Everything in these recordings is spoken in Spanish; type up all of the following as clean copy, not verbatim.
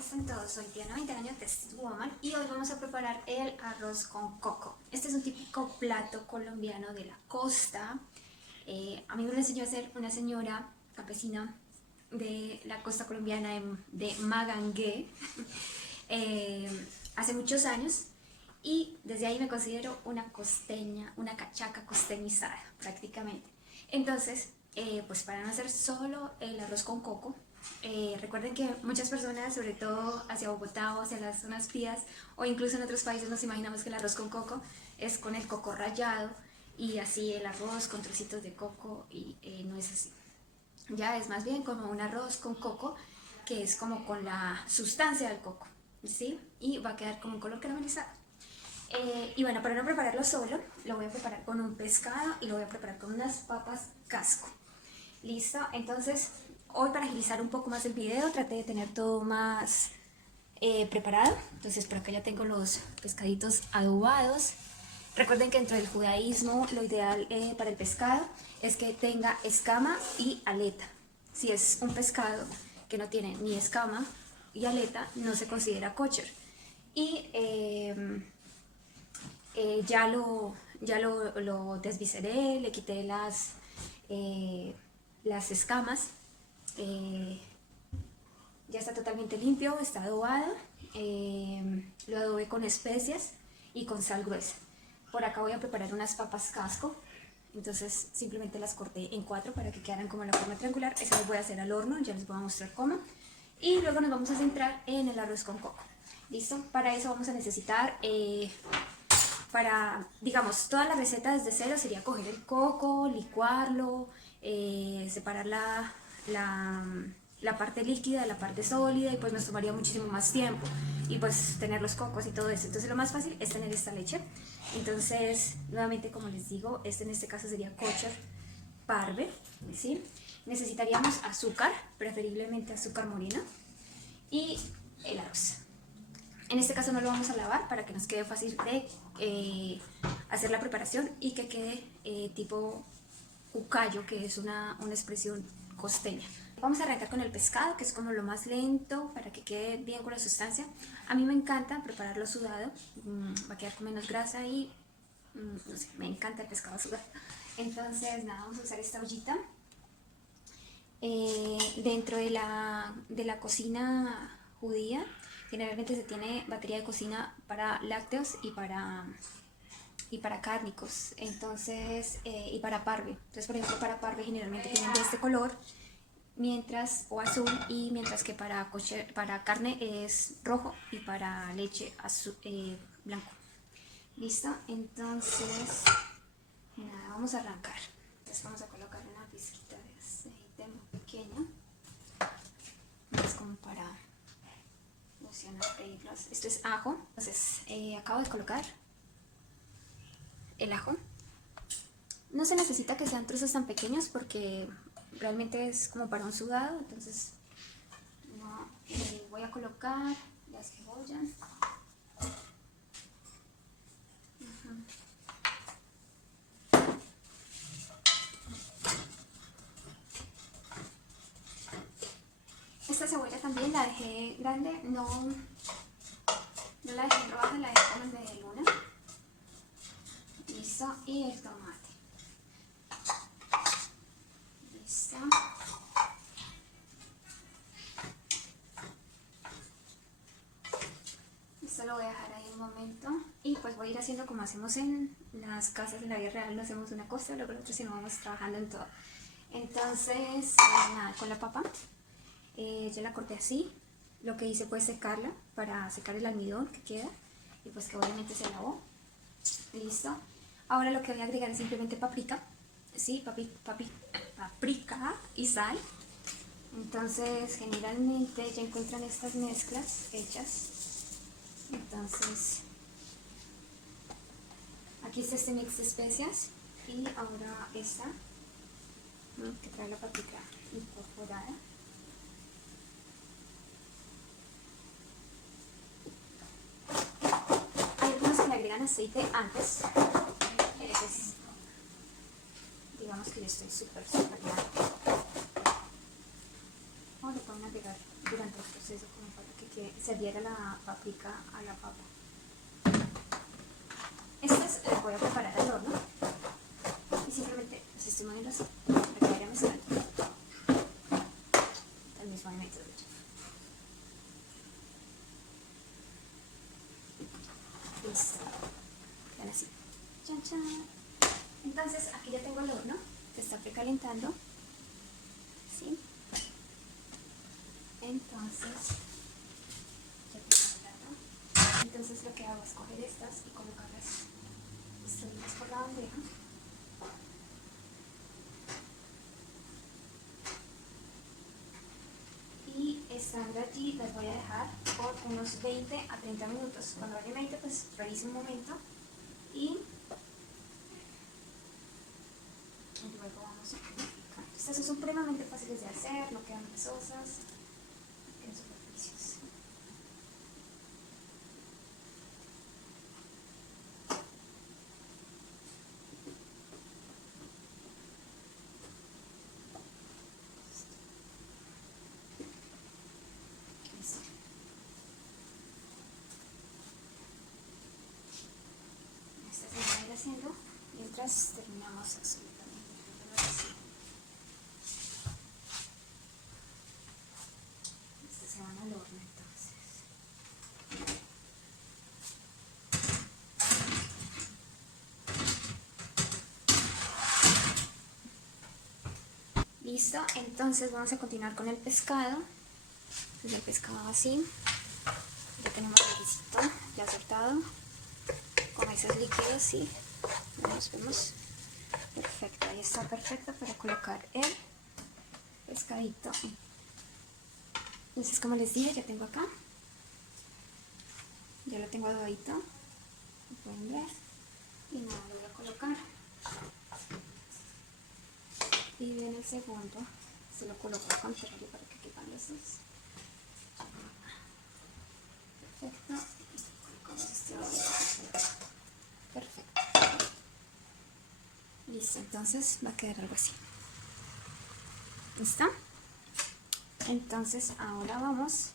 están todos? Soy Diana, 20 años, Test Woman, y hoy vamos a preparar el arroz con coco. Este es un típico plato colombiano de la costa. A mí me lo enseñó a hacer una señora campesina de la costa colombiana de Magangué hace muchos años, y desde ahí me considero una costeña, una cachaca costeñizada prácticamente. Entonces, pues para no hacer solo el arroz con coco, recuerden que muchas personas, sobre todo hacia Bogotá o hacia las zonas frías o incluso en otros países, nos imaginamos que el arroz con coco es con el coco rallado y así el arroz con trocitos de coco, y no es así. Ya es más bien como un arroz con coco que es como con la sustancia del coco, ¿sí? Y va a quedar como un color caramelizado. Y bueno, para no prepararlo solo, lo voy a preparar con un pescado y lo voy a preparar con unas papas casco. ¿Listo? Entonces, hoy para agilizar un poco más el video, traté de tener todo más preparado. Entonces, por acá ya tengo los pescaditos adobados. Recuerden que dentro del judaísmo lo ideal para el pescado es que tenga escama y aleta. Si es un pescado que no tiene ni escama y aleta, no se considera kosher. Y ya lo desvisceré, le quité las escamas. Ya está totalmente limpio, está adobado. Lo adobé con especias y con sal gruesa. Por acá voy a preparar unas papas casco. Entonces simplemente las corté en 4 para que quedaran como la forma triangular. Eso lo voy a hacer al horno, ya les voy a mostrar cómo. Y luego nos vamos a centrar en el arroz con coco. ¿Listo? Para eso vamos a necesitar, digamos, toda la receta desde cero sería coger el coco, licuarlo, separar la parte líquida de la parte sólida, y pues nos tomaría muchísimo más tiempo, y pues tener los cocos y todo eso. Entonces lo más fácil es tener esta leche. Entonces, nuevamente, como les digo, en este caso sería kosher parve, ¿sí? Necesitaríamos azúcar, preferiblemente azúcar morena, y el arroz. En este caso no lo vamos a lavar para que nos quede fácil de hacer la preparación y que quede tipo cucayo, que es una expresión costeña. Vamos a arrancar con el pescado, que es como lo más lento para que quede bien con la sustancia. A mí me encanta prepararlo sudado, va a quedar con menos grasa y no sé, me encanta el pescado sudado. Entonces nada, vamos a usar esta ollita. Dentro de la cocina judía, generalmente se tiene batería de cocina para lácteos y para cárnicos, entonces, y para parve. Entonces, por ejemplo, para parve generalmente tienen de este color, o azul, y mientras que para carne es rojo y para leche blanco. ¿Listo? Entonces, nada, vamos a arrancar. Entonces vamos a colocar una pizquita de aceite muy pequeña. Es como para freírlos. Esto es ajo. Entonces, acabo de colocar el ajo. No se necesita que sean trozos tan pequeños porque realmente es como para un sudado. Entonces, no, voy a colocar la cebolla. Esta cebolla también la dejé grande, no la dejé en rodajas, la dejé como en media luna. Listo, y el tomate. Listo. Esto lo voy a dejar ahí un momento, y pues voy a ir haciendo como hacemos en las casas, en la vida real. No hacemos una cosa, luego la otra, sino vamos trabajando en todo. Entonces, nada, con la papa. Yo la corté así. Lo que hice fue secarla para secar el almidón que queda, y pues que obviamente se lavó. Listo. Ahora lo que voy a agregar es simplemente paprika, ¿sí? Paprika y sal. Entonces, generalmente ya encuentran estas mezclas hechas. Entonces, aquí está este mix de especias, y ahora esta, ¿no?, que trae la paprika incorporada. Le agregan aceite antes, entonces digamos que yo estoy súper mal. Ahora le pongo pueden agregar durante el proceso como para se adhiera la paprika a la papa. Estas las voy a preparar al horno y simplemente las estoy moviendo así para que vaya mezclando el mismo método. Listo, vean así. Chan, chan. Entonces aquí ya tengo el horno que está precalentando. ¿Sí? Entonces lo que hago es coger estas y colocarlas distribuidas por la bandeja. Y estando allí las voy a dejar por unos 20 a 30 minutos. Cuando vayan 20 pues revise un momento y luego vamos a purificar. Estas son supremamente fáciles de hacer, no quedan grasosas, quedan súper deliciosas. Estas se van a ir haciendo mientras terminamos absolutamente todo lo así. Estas se van al horno entonces. Listo, entonces vamos a continuar con el pescado. Pues el pescado así. Ya tenemos el guisito ya soltado con esos líquidos, sí. Vemos. Perfecto, ahí está perfecto para colocar el pescadito. Entonces, como les dije, ya tengo acá. Ya lo tengo adobadito. Lo pueden ver. Y nada, lo voy a colocar. Y en el segundo se lo coloco al contrario para que quepan los dos. Perfecto. Colocamos este otro. Perfecto. Listo, entonces va a quedar algo así. ¿Listo? Entonces ahora vamos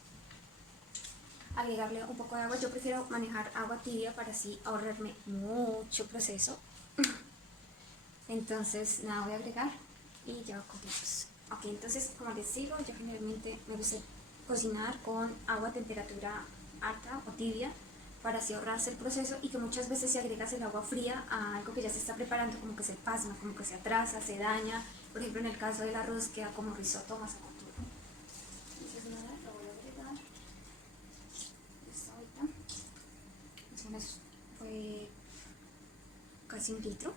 a agregarle un poco de agua. Yo prefiero manejar agua tibia para así ahorrarme mucho proceso. Entonces nada, voy a agregar y ya continuamos. Ok, entonces como les digo, yo generalmente me gusta cocinar con agua a temperatura alta o tibia para así ahorrarse el proceso, y que muchas veces si agregas el agua fría a algo que ya se está preparando, como que se pasma, como que se atrasa, se daña. Por ejemplo, en el caso del arroz queda como risotto más a cottura. Entonces nada, lo voy a agregar. Esto ahorita más o menos fue casi 1 litro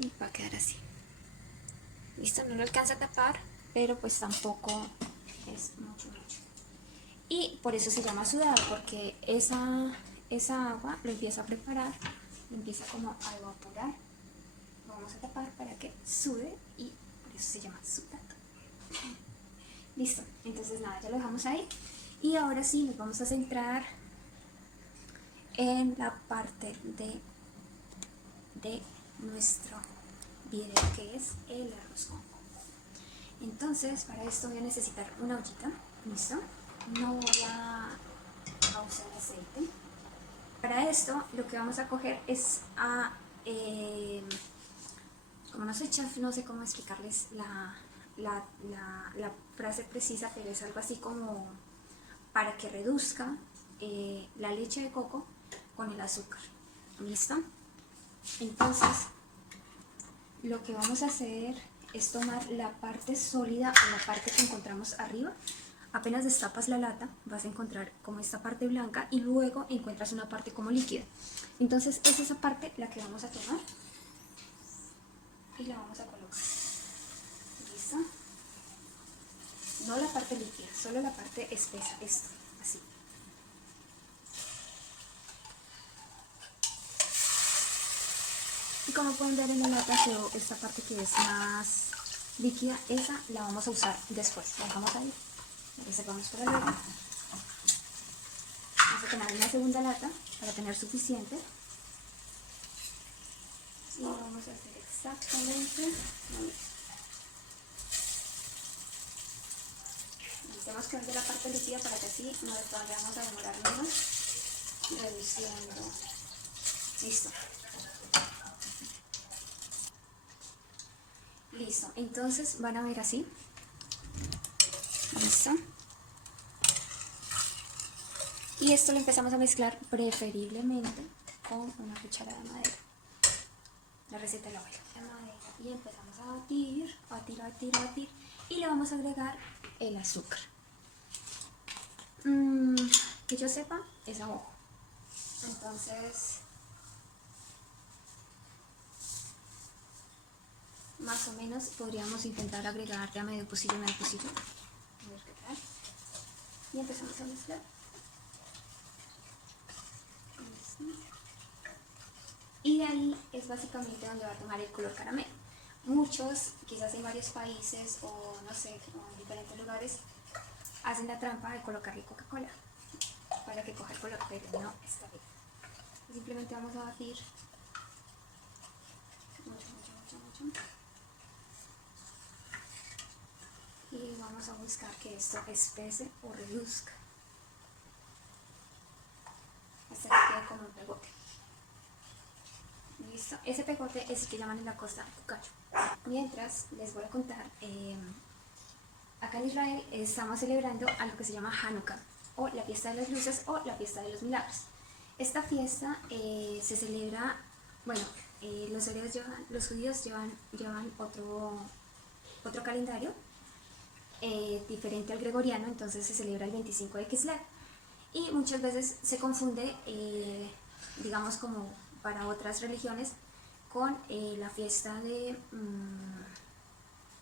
y va a quedar así. Listo, no lo alcanza a tapar, pero pues tampoco es mucho. Y por eso se llama sudado, porque esa agua lo empieza a preparar, lo empieza como a evaporar. Lo vamos a tapar para que sude y por eso se llama sudado. Listo, entonces nada, ya lo dejamos ahí. Y ahora sí nos vamos a centrar en la parte de nuestro video, que es el arroz con coco. Entonces para esto voy a necesitar una ollita. ¿Listo? No voy a usar aceite. Para esto lo que vamos a coger es como no soy chef, no sé cómo explicarles la frase precisa, pero es algo así como para que reduzca la leche de coco con el azúcar. ¿Listo? Entonces lo que vamos a hacer es tomar la parte sólida o la parte que encontramos arriba. Apenas destapas la lata vas a encontrar como esta parte blanca y luego encuentras una parte como líquida. Entonces es esa parte la que vamos a tomar y la vamos a colocar. ¿Listo? No la parte líquida, solo la parte espesa, esto, así. Y como pueden ver en la lata, esta parte que es más líquida, esa la vamos a usar después. La dejamos ahí. La sacamos para luego. Vamos a tomar una segunda lata para tener suficiente. Y vamos a hacer exactamente lo mismo. tenemos que ver de la parte líquida para que así nos vayamos a demorar menos reduciendo. Listo. Listo, entonces van a ver así. Listo. Y esto lo empezamos a mezclar preferiblemente con una cucharada de madera. La receta de la abuela. La madera. Y empezamos a batir, batir, batir, batir. Y le vamos a agregar el azúcar. Que yo sepa, es a ojo. Entonces, más o menos podríamos intentar agregar de a medio pocillo, medio pocillo. A ver qué tal. Y empezamos a mezclar. Y de ahí es básicamente donde va a tomar el color caramelo. Muchos, quizás en varios países o no sé, o en diferentes lugares, hacen la trampa de colocarle Coca-Cola para que coja el color, pero no está bien. Simplemente vamos a batir mucho, mucho, mucho, mucho. Y vamos a buscar que esto espese o reduzca hasta que quede como un pegote. Listo, ese pegote es el que llaman en la costa cucayo. Mientras les voy a contar, acá en Israel estamos celebrando algo que se llama Hanukkah, o la fiesta de las luces, o la fiesta de los milagros. Esta fiesta se celebra, bueno, los judíos llevan otro calendario diferente al gregoriano, entonces se celebra el 25 de Kislev. Y muchas veces se confunde, digamos como para otras religiones, con la fiesta de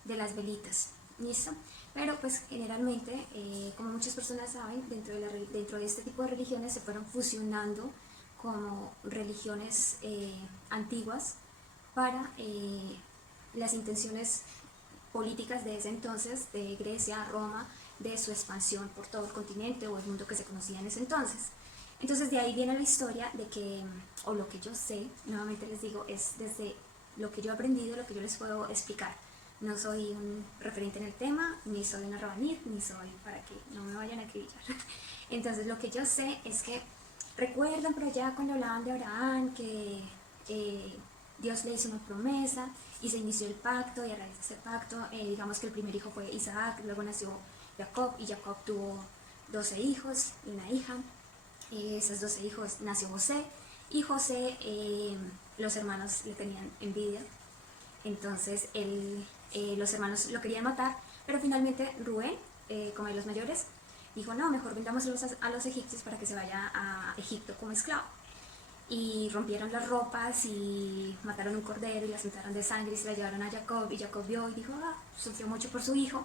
las velitas, ¿listo? Pero pues generalmente, como muchas personas saben, dentro de este tipo de religiones se fueron fusionando como religiones antiguas para las intenciones políticas de ese entonces, de Grecia, Roma, de su expansión por todo el continente o el mundo que se conocía en ese entonces. Entonces de ahí viene la historia de que, o lo que yo sé, nuevamente les digo, es desde lo que yo he aprendido, lo que yo les puedo explicar. No soy un referente en el tema, ni soy una rabanit, ni soy para que no me vayan a acribillar. Entonces lo que yo sé es que, recuerdan por allá cuando hablaban de Abraham, que Dios le hizo una promesa y se inició el pacto, y a raíz de ese pacto, digamos que el primer hijo fue Isaac, luego nació Jacob, y Jacob tuvo 12 hijos y una hija. Esos 12 hijos nació José, y José, los hermanos le tenían envidia, entonces los hermanos lo querían matar, pero finalmente Rubén, como de los mayores, dijo no, mejor vendámoslos a los egipcios para que se vaya a Egipto como esclavo. Y rompieron las ropas y mataron un cordero y la sentaron de sangre y se la llevaron a Jacob, y Jacob vio y dijo, sufrió mucho por su hijo.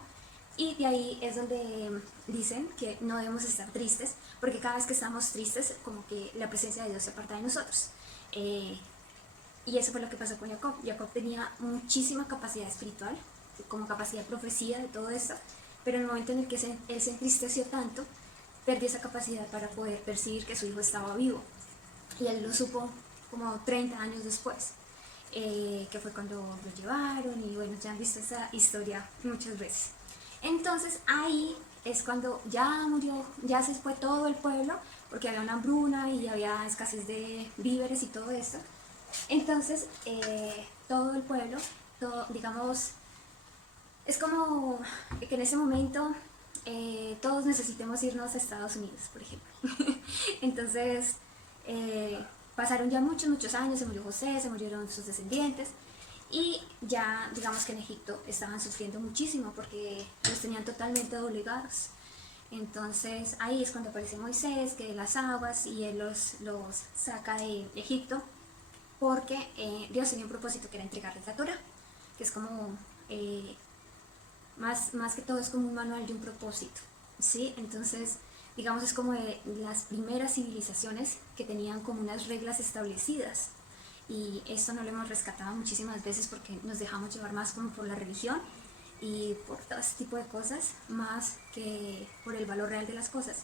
Y de ahí es donde dicen que no debemos estar tristes, porque cada vez que estamos tristes, como que la presencia de Dios se aparta de nosotros. Y eso fue lo que pasó con Jacob. Jacob tenía muchísima capacidad espiritual, como capacidad de profecía, de todo esto, pero en el momento en el que él se entristeció tanto, perdió esa capacidad para poder percibir que su hijo estaba vivo. Y él lo supo como 30 años después, que fue cuando lo llevaron, y bueno, ya han visto esa historia muchas veces. Entonces ahí es cuando ya murió, ya se fue todo el pueblo, porque había una hambruna y había escasez de víveres y todo esto. Entonces todo el pueblo, digamos, es como que en ese momento todos necesitemos irnos a Estados Unidos, por ejemplo. Entonces pasaron ya muchos años, se murió José, se murieron sus descendientes, y ya digamos que en Egipto estaban sufriendo muchísimo porque los tenían totalmente doblegados. Entonces ahí es cuando aparece Moisés, que de las aguas, y él los saca de Egipto, porque Dios tenía un propósito, que era entregarles la Torá, que es como, más que todo es como un manual de un propósito, ¿sí? Entonces, digamos, es como de las primeras civilizaciones que tenían como unas reglas establecidas, y esto no lo hemos rescatado muchísimas veces porque nos dejamos llevar más como por la religión y por todo este tipo de cosas, más que por el valor real de las cosas.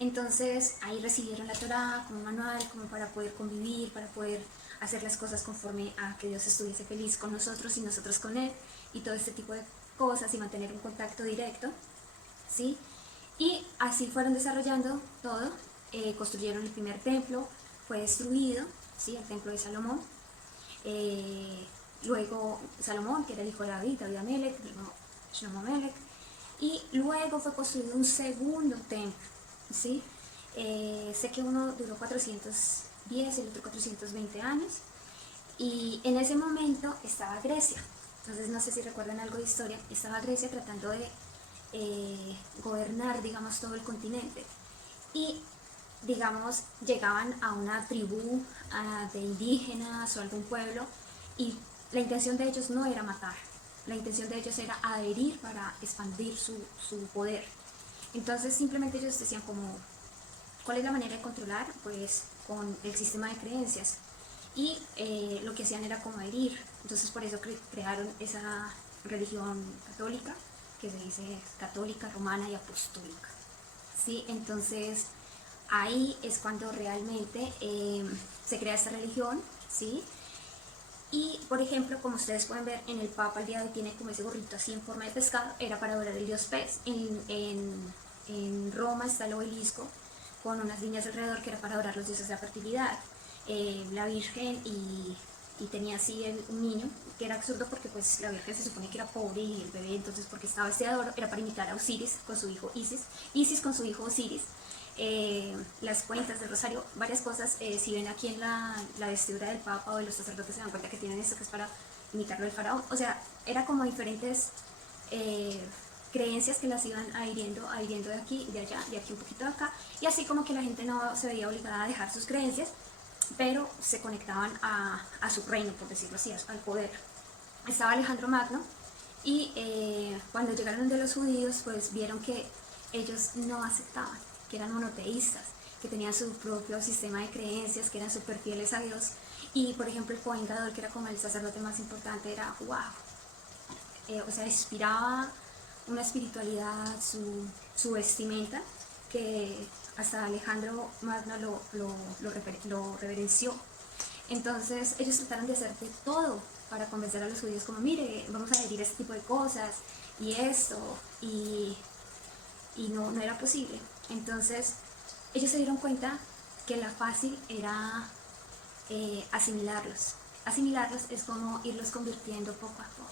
Entonces ahí recibieron la Torá como un manual, como para poder convivir, para poder hacer las cosas conforme a que Dios estuviese feliz con nosotros y nosotros con Él, y todo este tipo de cosas, y mantener un contacto directo, ¿sí? Y así fueron desarrollando todo. Construyeron el primer templo, fue destruido, ¿sí? El templo de Salomón. Luego Salomón, que era el hijo de David, David Amelech, luego Shlomo Amelech, y luego fue construido un segundo templo, ¿sí? Sé que uno duró 410, el otro 420 años, y en ese momento estaba Grecia. Entonces no sé si recuerdan algo de historia, estaba Grecia tratando de gobernar, digamos, todo el continente. Y, digamos, llegaban a una tribu de indígenas o algún pueblo y la intención de ellos no era matar, la intención de ellos era adherir para expandir su poder. Entonces simplemente ellos decían como, ¿cuál es la manera de controlar? Pues con el sistema de creencias. Y lo que hacían era como adherir. Entonces por eso crearon esa religión católica, que se dice católica, romana y apostólica. ¿Sí? Entonces ahí es cuando realmente se crea esta religión, ¿sí? Y, por ejemplo, como ustedes pueden ver, en el Papa el día de hoy tiene como ese gorrito así en forma de pescado, era para adorar el dios pez. En Roma está el obelisco con unas líneas alrededor que era para adorar los dioses de la fertilidad. La Virgen y tenía así un niño, que era absurdo porque pues la Virgen se supone que era pobre y el bebé, entonces porque estaba este adoro, era para imitar a Osiris con su hijo Isis, Isis con su hijo Osiris. Las cuentas del rosario, varias cosas. Si ven aquí en la vestidura del Papa o de los sacerdotes se dan cuenta que tienen esto que es para imitarlo del faraón. O sea, era como diferentes creencias que las iban adhiriendo de aquí, de allá, de aquí un poquito de acá, y así como que la gente no se veía obligada a dejar sus creencias, pero se conectaban a su reino, por decirlo así, al poder. Estaba Alejandro Magno y cuando llegaron de los judíos, pues vieron que ellos no aceptaban, que eran monoteístas, que tenían su propio sistema de creencias, que eran súper fieles a Dios. Y por ejemplo el Cohen Gadol, que era como el sacerdote más importante, era wow, o sea, inspiraba una espiritualidad, su vestimenta, que hasta Alejandro Magno lo reverenció. Entonces ellos trataron de hacer de todo para convencer a los judíos como, mire, vamos a adherir a este tipo de cosas y esto, y no era posible. Entonces ellos se dieron cuenta que la fácil era asimilarlos. Asimilarlos es como irlos convirtiendo poco a poco,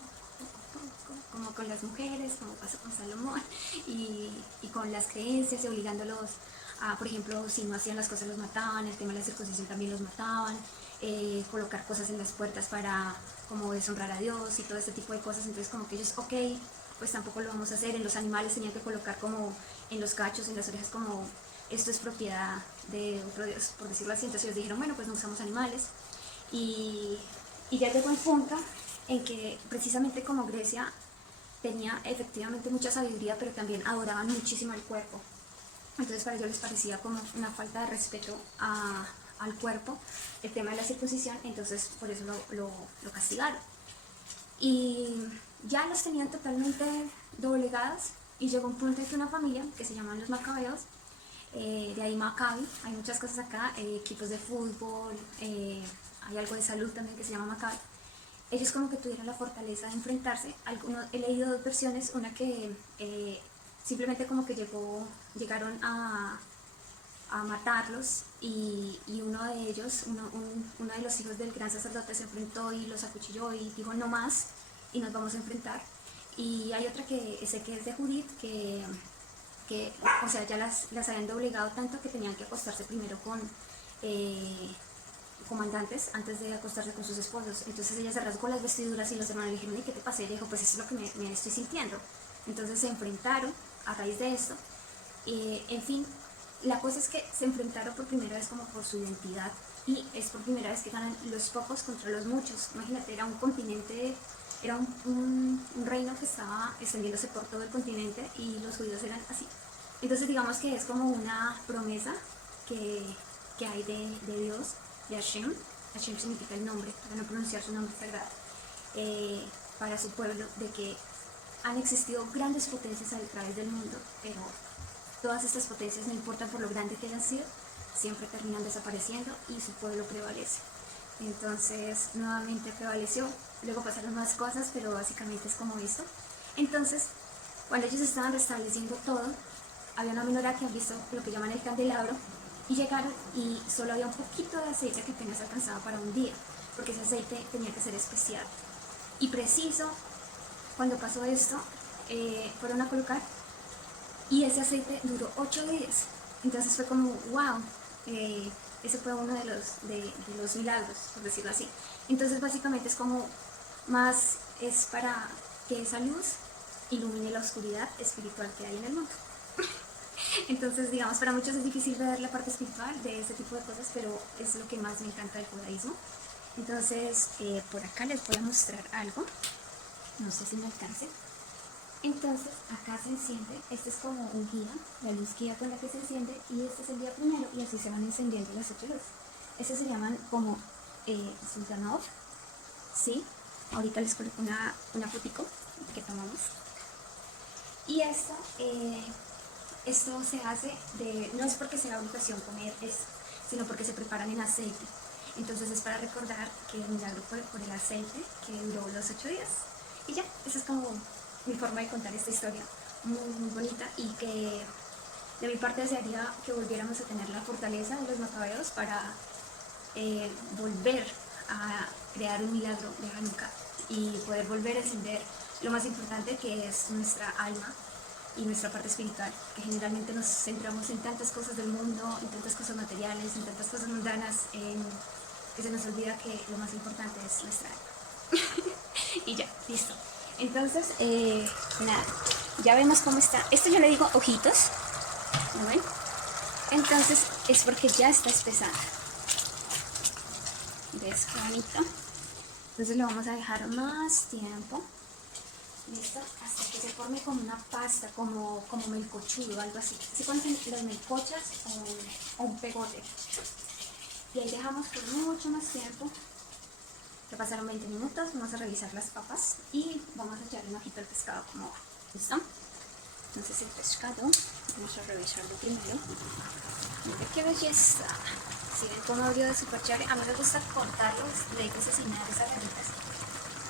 como con las mujeres, como pasó con Salomón, y con las creencias, y obligándolos a, por ejemplo, si no hacían las cosas los mataban, el tema de la circuncisión también los mataban, colocar cosas en las puertas para como deshonrar a Dios y todo este tipo de cosas. Entonces como que ellos, ok, pues tampoco lo vamos a hacer. En los animales tenían que colocar como en los cachos, en las orejas, como esto es propiedad de otro Dios, por decirlo así. Entonces ellos dijeron, bueno, pues no usamos animales. Y ya llegó el punto en que precisamente como Grecia tenía efectivamente mucha sabiduría, pero también adoraban muchísimo al cuerpo. Entonces para ellos les parecía como una falta de respeto al cuerpo el tema de la circuncisión, entonces por eso lo castigaron. Y ya los tenían totalmente doblegados, y llegó un punto en que una familia que se llaman los Macabeos, de ahí Maccabi, hay muchas cosas acá, equipos de fútbol, hay algo de salud también que se llama Maccabi. Ellos como que tuvieron la fortaleza de enfrentarse. He leído dos versiones, una que simplemente como que llegaron a matarlos, y uno de ellos, uno de los hijos del gran sacerdote, se enfrentó y los acuchilló y dijo no más y nos vamos a enfrentar. Y hay otra que sé que es de Judith, que o sea, ya las habían doblegado tanto que tenían que acostarse primero con comandantes antes de acostarse con sus esposos. Entonces ella se rasgó las vestiduras y los hermanos le dijeron, ¿y qué te pasa? Y ella dijo, pues eso es lo que me estoy sintiendo. Entonces se enfrentaron a raíz de esto. En fin, la cosa es que se enfrentaron por primera vez como por su identidad, y es por primera vez que ganan los pocos contra los muchos. Imagínate, era un continente, era un reino que estaba extendiéndose por todo el continente, y los judíos eran así. Entonces digamos que es como una promesa que hay de Dios, de Hashem. Hashem significa el nombre, para no pronunciar su nombre sagrado, para su pueblo, de que han existido grandes potencias a través del mundo, pero todas estas potencias, no importa por lo grande que hayan sido, siempre terminan desapareciendo y su pueblo prevalece. Entonces nuevamente prevaleció, luego pasaron más cosas, pero básicamente es como esto. Entonces cuando ellos estaban restableciendo todo, había una menorá que han visto lo que llaman el candelabro, y llegaron y solo había un poquito de aceite que apenas alcanzaba para un día, porque ese aceite tenía que ser especial. Y preciso, cuando pasó esto, fueron a colocar y ese aceite duró 8 días. Entonces fue como, wow, ese fue uno de los milagros, por decirlo así. Entonces básicamente es como más, es para que esa luz ilumine la oscuridad espiritual que hay en el mundo. Entonces, digamos, para muchos es difícil ver la parte espiritual de ese tipo de cosas, pero es lo que más me encanta del judaísmo. Entonces, por acá les voy a mostrar algo, no sé si me alcance. Entonces, acá se enciende, este es como un guía, la luz guía con la que se enciende, y este es el día primero, y así se van encendiendo las 8 luces. Estos se llaman como Sultanov, ¿sí? Ahorita les coloco una fotico que tomamos. Y esto se hace, no es porque sea obligación comer esto, sino porque se preparan en aceite. Entonces es para recordar que el milagro fue por el aceite que duró los 8 días. Y ya, esa es como mi forma de contar esta historia, muy, muy bonita, y que de mi parte desearía que volviéramos a tener la fortaleza de los macabeos para volver a crear un milagro de Hanukkah y poder volver a encender lo más importante, que es nuestra alma y nuestra parte espiritual, que generalmente nos centramos en tantas cosas del mundo, en tantas cosas materiales, en tantas cosas mundanas, que se nos olvida que lo más importante es nuestra alma. Y ya, listo. Entonces, nada, ya vemos cómo está. Esto yo le digo ojitos, ¿no ven? Entonces es porque ya está espesada. ¿Ves qué bonito? Entonces lo vamos a dejar más tiempo. ¿Listo? Hasta que se forme como una pasta, como melcochudo, algo así. ¿Se conocen las melcochas o un pegote? Y ahí dejamos por mucho más tiempo. Ya pasaron 20 minutos, vamos a revisar las papas y vamos a echarle un ojito al pescado como va. ¿Listo? Entonces el pescado, vamos a revisarlo primero. Mira qué belleza. Si ven cómo abrió de súper chévere. A mí me gusta cortarlos, le digo asesinar esas rayitas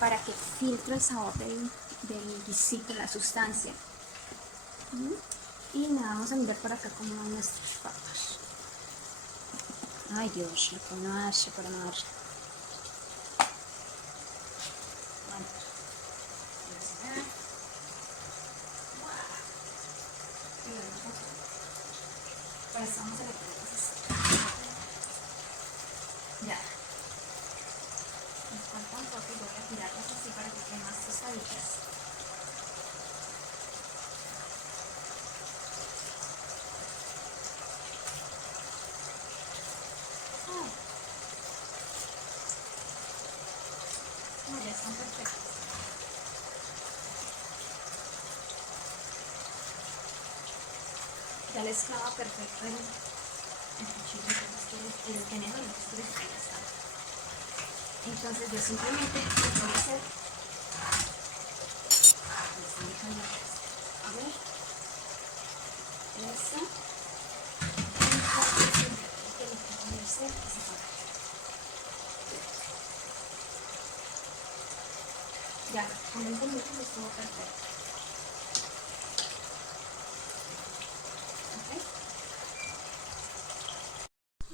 para que filtre el sabor del guisito, la sustancia. Y nada, vamos a mirar por acá cómo van nuestras papas. Ay Dios, lo que no hace para nadar. Pues vamos a ver ya. Nos falta un poco y voy a tirarlas así para que queden más tostaditas. Ya están perfectas. Ya les queda perfecto el cuchillo, el tenedor, entonces ya está. Entonces yo simplemente voy a hacer, a ver, eso, ya, con 20 minutos estuvo perfecto.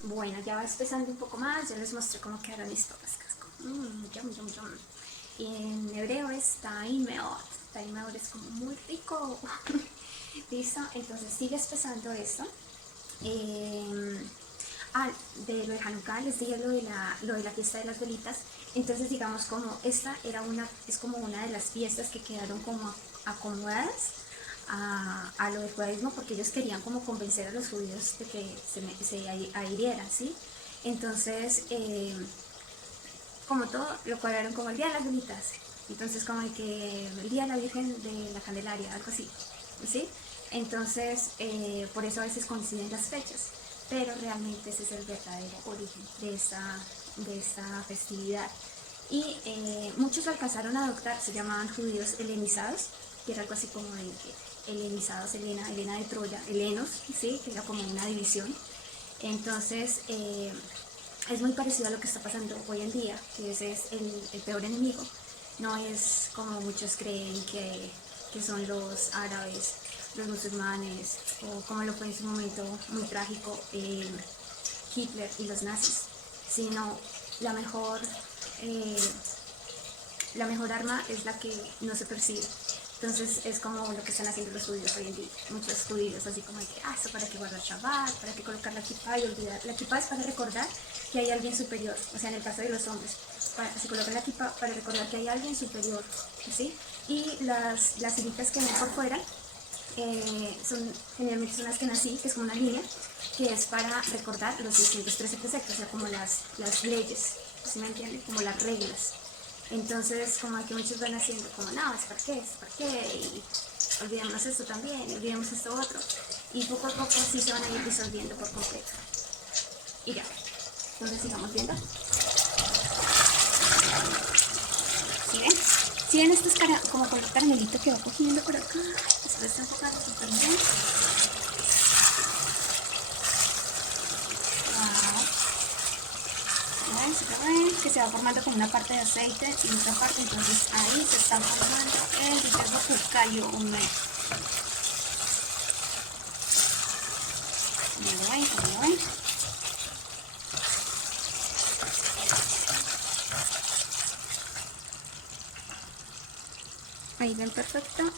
Bueno, ya va espesando un poco más, ya les mostré cómo quedaron mis papas casco. Yum, yum, yum. Y en hebreo es taimeot. Taimeot es como muy rico. ¿Listo? Entonces sigue espesando esto. De lo de Hanukkah les dije lo de la fiesta de las velitas. Entonces digamos como esta es como una de las fiestas que quedaron como acomodadas a lo del judaísmo, porque ellos querían como convencer a los judíos de que se adhirieran, ¿sí? Entonces, como todo, lo cuadraron como el día de las velitas, entonces como el día de la Virgen de la Candelaria, algo así, ¿sí? Entonces, por eso a veces coinciden las fechas, pero realmente ese es el verdadero origen de esta festividad. Y muchos lo alcanzaron a adoptar, se llamaban judíos helenizados, que era algo así como de helenizados, Helena de Troya, helenos, ¿sí? Que era como una división. Entonces, es muy parecido a lo que está pasando hoy en día, que ese es el peor enemigo. No es como muchos creen que son los árabes, los musulmanes, o como lo fue en su momento muy trágico Hitler y los nazis, sino la mejor, la mejor arma es la que no se percibe. Entonces es como lo que están haciendo los judíos hoy en día. Muchos judíos así como de que, eso para que guardar Shabbat, para que colocar la kippah y olvidar. La kippah es para recordar que hay alguien superior, o sea, en el caso de los hombres. Se coloca la kippah para recordar que hay alguien superior, ¿sí? Y las hilitas que ven por fuera generalmente son las que nací, que es como una línea, que es para recordar los 613 preceptos, o sea, como las leyes, ¿sí me entienden? Como las reglas. Entonces, como que muchos van haciendo como, no, es para qué, y olvidemos esto también, olvidemos esto otro. Y poco a poco sí se van a ir disolviendo por completo. Y ya, entonces sigamos viendo. ¿Sí ven? ¿Sí ven estos como color caramelito que va cogiendo por acá? Eso lo está enfocando súper bien. Que se va formando como una parte de aceite y otra parte, entonces ahí se está formando el yugo cucayo húmedo. Como ven. Ahí ven perfecto.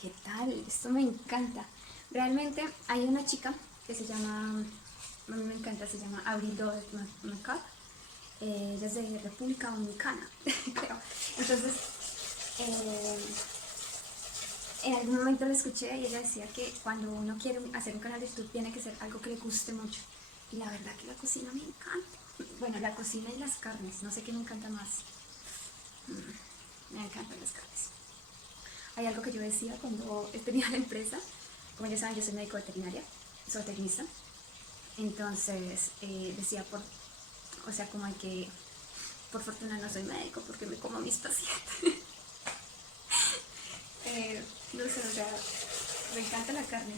¿Qué tal? Esto me encanta. Realmente hay una chica que se llama, a mí me encanta, se llama Avril McCall, desde República Dominicana, creo. Entonces, en algún momento la escuché y ella decía que cuando uno quiere hacer un canal de YouTube tiene que ser algo que le guste mucho. Y la verdad que la cocina me encanta. Bueno, la cocina y las carnes, no sé qué me encanta más. Me encantan las carnes. Hay algo que yo decía cuando tenía la empresa, como ya saben, yo soy médico veterinaria, soy tecnista, entonces decía, o sea, como hay que, por fortuna no soy médico porque me como a mis pacientes. No sé, o sea, me encanta la carne.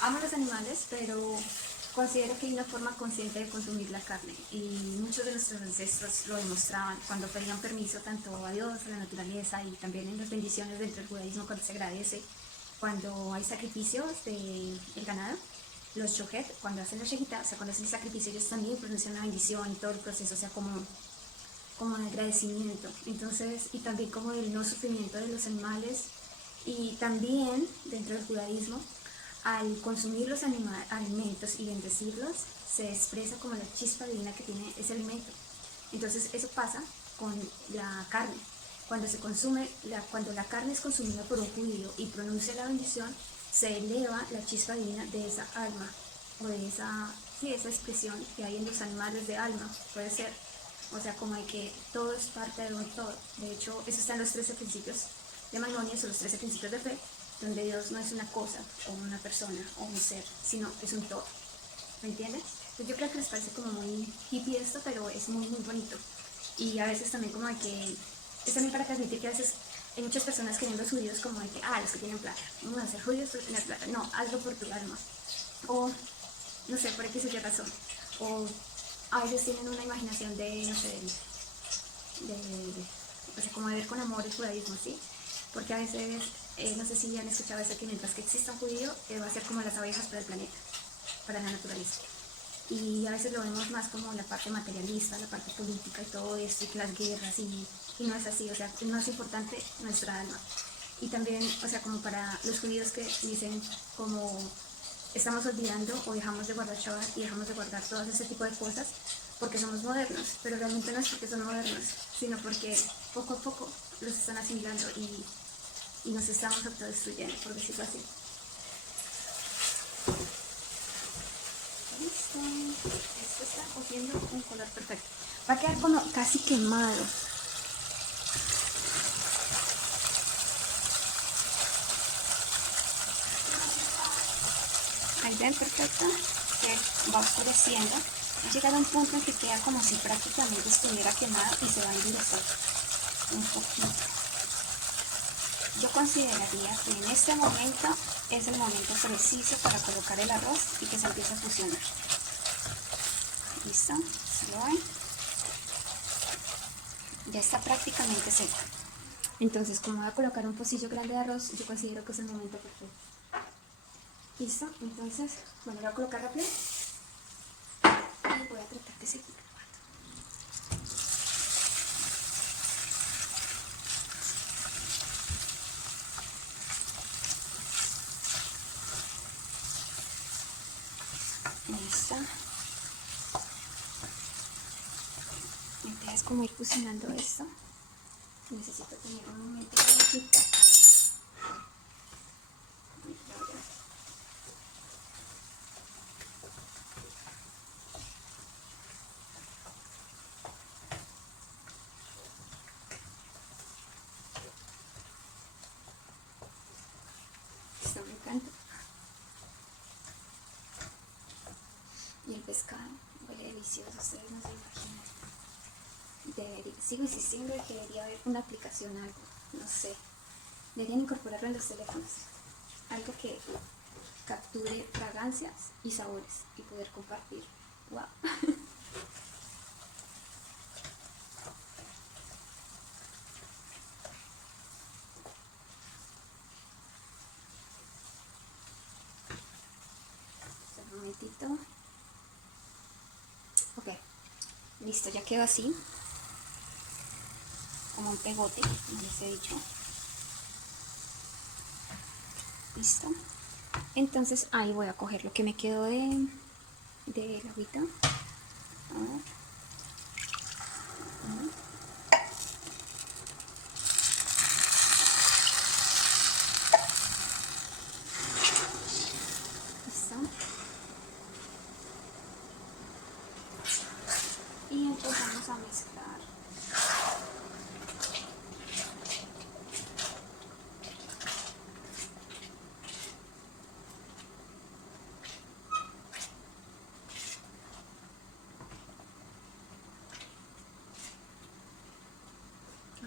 Amo los animales, pero considero que hay una forma consciente de consumir la carne y muchos de nuestros ancestros lo demostraban cuando pedían permiso tanto a Dios, a la naturaleza y también en las bendiciones dentro del judaísmo cuando se agradece, cuando hay sacrificios del ganado, los shohet, cuando hacen la shejita, o sea, cuando hacen el sacrificio ellos también pronuncian la bendición y todo el proceso, o sea, como un agradecimiento. Entonces, y también como el no sufrimiento de los animales y también dentro del judaísmo, al consumir los alimentos y bendecirlos, se expresa como la chispa divina que tiene ese alimento. Entonces eso pasa con la carne. Cuando se consume, cuando la carne es consumida por un judío y pronuncia la bendición, se eleva la chispa divina de esa alma, o de esa expresión que hay en los animales de alma, puede ser. O sea, como de que todo es parte de un todo. De hecho, eso está en los 13 principios de Maimónides, o los 13 principios de fe, donde Dios no es una cosa, o una persona, o un ser, sino es un todo. ¿Me entiendes? Entonces yo creo que les parece como muy hippie esto, pero es muy, muy bonito. Y a veces también como de que, es también para transmitir que a veces hay muchas personas que ven los judíos como de que, los que tienen plata, no van a ser judíos por tener plata. No, hazlo por tu alma. O, no sé, por X o Y razón. O a veces tienen una imaginación de, no sé, o sea, como de ver con amor el judaísmo, ¿sí? Porque a veces, no sé si han escuchado eso, que mientras que exista un judío, va a ser como las abejas para el planeta, para la naturaleza. Y a veces lo vemos más como la parte materialista, la parte política y todo esto, y las guerras, y no es así, o sea, es más importante nuestra alma. Y también, o sea, como para los judíos que dicen como estamos olvidando o dejamos de guardar Shabbat y dejamos de guardar todo ese tipo de cosas porque somos modernos, pero realmente no es porque son modernos, sino porque poco a poco los están asimilando y nos estamos autodestruyendo, por decirlo así. Listo. Esto está cogiendo un color perfecto. Va a quedar como casi quemado. Ahí ven perfecto que va oscureciendo. Va a llegar a un punto en que queda como si prácticamente estuviera quemado y se va a endurecer un poquito. Yo consideraría que en este momento es el momento preciso para colocar el arroz y que se empiece a fusionar. ¿Listo? ¿Se lo ven? Ya está prácticamente seco. Entonces, como voy a colocar un pocillo grande de arroz, yo considero que es el momento perfecto. ¿Listo? Entonces, bueno, lo voy a colocar rápido y voy a tratar de seguir grabando. Listo. La idea es como ir fusionando esto. Necesito tener un momento de quitar. Esto me encanta. Y el pescado huele delicioso, ustedes no se imaginan. Sigo insistiendo en que debería haber una aplicación, algo, no sé. Deberían incorporarlo en los teléfonos. Algo que capture fragancias y sabores y poder compartir. ¡Wow! Un momentito. Ok, listo, ya quedó así. Como un pegote, como les he dicho. Listo. Entonces ahí voy a coger lo que me quedó de la agüita. Listo. Y empezamos a mezclar.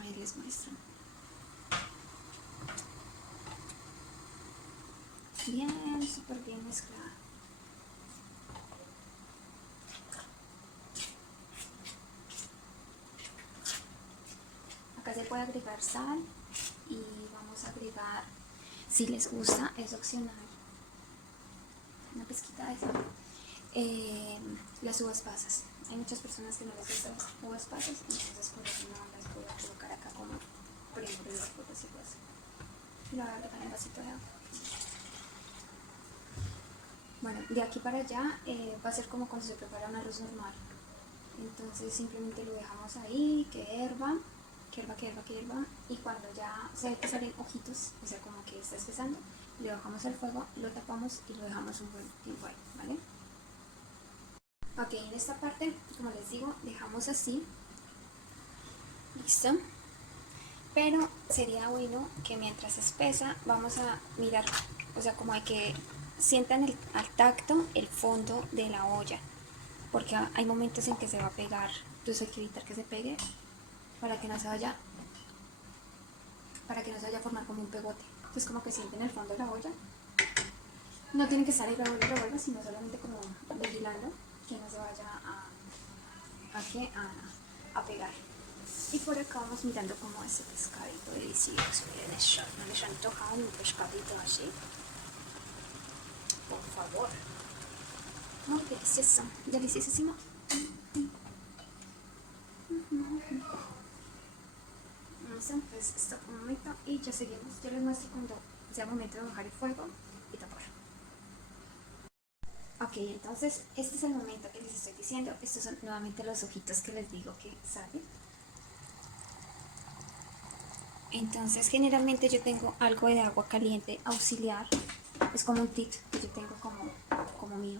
Ahí les muestro. Bien, súper bien mezclada. Acá se puede agregar sal y vamos a agregar, si les gusta, es opcional, una pizquita de sal. Las uvas pasas. Hay muchas personas que no les gustan las uvas pasas, entonces por eso no las voy a colocar acá como primero, por decirlo así. Y lo voy a agregar en un vasito de agua. Bueno, de aquí para allá va a ser como cuando se prepara un arroz normal. Entonces simplemente lo dejamos ahí, que hierva, y cuando ya se ve que salen ojitos, o sea como que está espesando, le bajamos el fuego, lo tapamos y lo dejamos un buen tiempo ahí, ¿vale? Ok, en esta parte, como les digo, dejamos así, listo, pero sería bueno que mientras espesa vamos a mirar, o sea como hay que sientan al tacto el fondo de la olla, porque hay momentos en que se va a pegar, entonces hay que evitar que se pegue para que no se vaya a formar como un pegote. Entonces como que sienten el fondo de la olla. No tienen que estar ahí revuelva, sino solamente como vigilando que no se vaya a pegar. Y por acá vamos mirando como ese pescadito delicioso. Miren eso, no les antoja un pescadito así. Por favor. Muy delicioso, deliciosísimo. Entonces esto un momento y ya seguimos. Yo les muestro cuando sea momento de bajar el fuego y tapar. Ok, entonces este es el momento que les estoy diciendo. Estos son nuevamente los ojitos que les digo que salen. Entonces generalmente yo tengo algo de agua caliente auxiliar. Es como un tic que yo tengo como mío.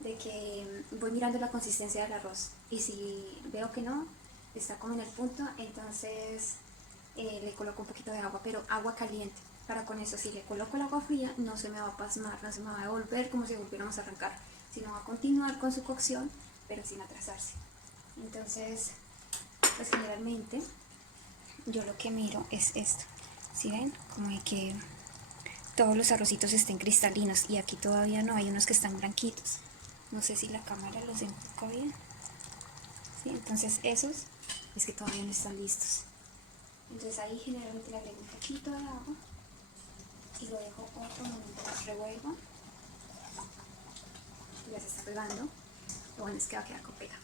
De que voy mirando la consistencia del arroz. Y si veo que no, está como en el punto, entonces le coloco un poquito de agua, pero agua caliente. Para con eso, si le coloco el agua fría, no se me va a pasmar, no se me va a devolver como si volviéramos a arrancar, sino va a continuar con su cocción pero sin atrasarse. Entonces, pues generalmente yo lo que miro es esto. ¿Sí ven? Como de que todos los arrocitos estén cristalinos, y aquí todavía no, hay unos que están blanquitos. No sé si la cámara los enfoca bien. ¿Sí? Entonces esos es que todavía no están listos. Entonces ahí generalmente le agrego un poquito de agua y lo dejo otro momento, revuelvo. Ya se está pegando. Lo bueno es que va a quedar con pega.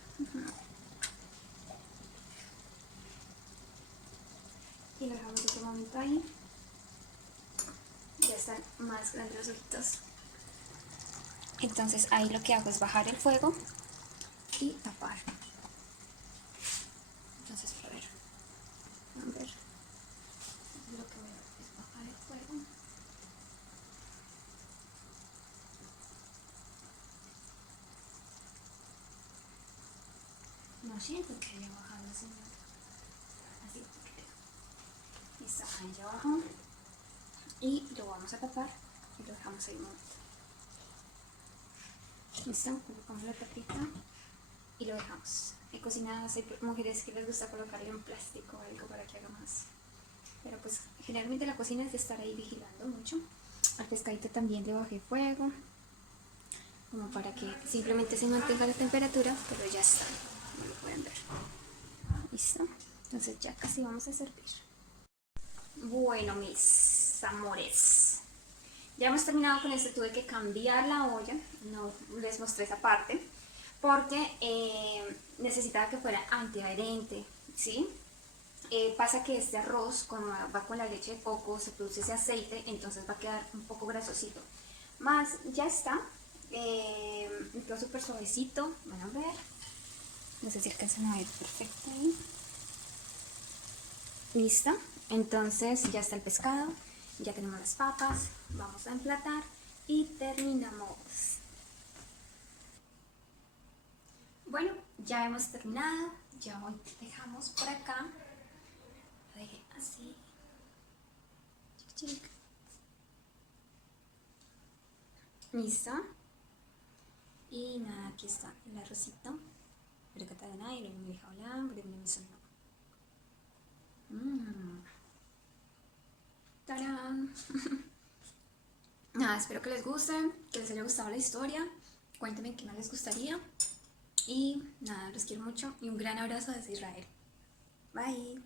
Y lo dejamos otro momento ahí. Ya están más grandes los ojitos. Entonces ahí lo que hago es bajar el fuego y tapar. Entonces, a ver, lo que voy a hacer es bajar el fuego. No siento que haya bajado, señor. Así, listo, ahí ya bajó. Y lo vamos a tapar y lo dejamos ahí un momento. Listo, colocamos la tapita y lo dejamos. En cocinas hay mujeres que les gusta colocarle un plástico o algo para que haga más. Pero pues generalmente la cocina es de estar ahí vigilando mucho. Al pescadito también le bajé fuego, como para que simplemente se mantenga la temperatura, pero ya está, como lo pueden ver. Listo, entonces ya casi vamos a servir. Bueno, mis amores, ya hemos terminado con esto. Tuve que cambiar la olla, no les mostré esa parte, porque necesitaba que fuera antiadherente, ¿sí? Pasa que este arroz, como va con la leche de coco, se produce ese aceite, entonces va a quedar un poco grasosito. Más, ya está, quedó súper suavecito, van a ver, no sé si alcanzan a ver perfecto ahí. Listo, entonces ya está el pescado, ya tenemos las papas, vamos a emplatar y terminamos. Bueno, ya hemos terminado, ya hoy dejamos por acá, lo dejé así, chic, chic. Listo, y nada, aquí está el arrocito, pero que tal nada, y luego me deja hablar, pero me sonó. ¡Tarán! Nada, espero que les guste, que les haya gustado la historia. Cuéntenme qué más les gustaría. Y nada, los quiero mucho y un gran abrazo desde Israel. Bye.